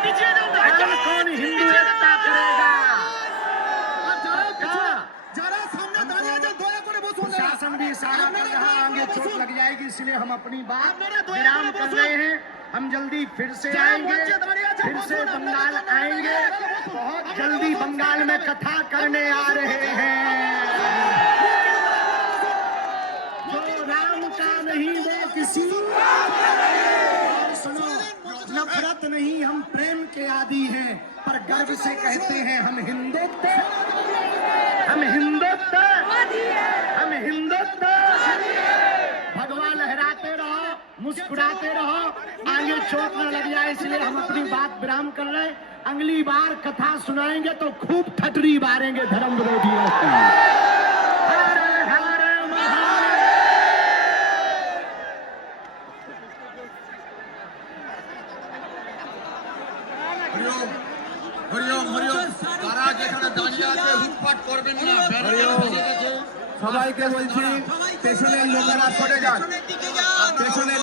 कौन हिंदू एकता करेगा? शासन भी इशारा कर रहा, आगे चोट लग जाएगी, इसलिए हम अपनी बात विराम कर रहे हैं। हम जल्दी फिर से आएंगे, फिर से बंगाल आएंगे, बहुत जल्दी बंगाल में कथा करने आ रहे हैं। जो राम का नहीं वो किसी, और सुनो, नफरत नहीं, हम प्रेम के आदी हैं, पर गर्व से कहते हैं हम हिंदुत्व, हम हिंदुत्व, हम हिंदुत्व। भगवा लहराते रहो, मुस्कुराते रहो, आगे चोट न लग जाए, इसलिए हम अपनी बात विराम कर रहे हैं। अगली बार कथा सुनाएंगे तो खूब ठटरी मारेंगे धर्म विरोधियों की। हर हर महादेव। হরিওম হরিওম হরিওম। তারা যেখানে দাঁড়িয়ে আছে হুটপাট করবেন না, ব্যারিকেড সবাইকে বলছি পেছনের লোকেরা সরে যান, পেছনের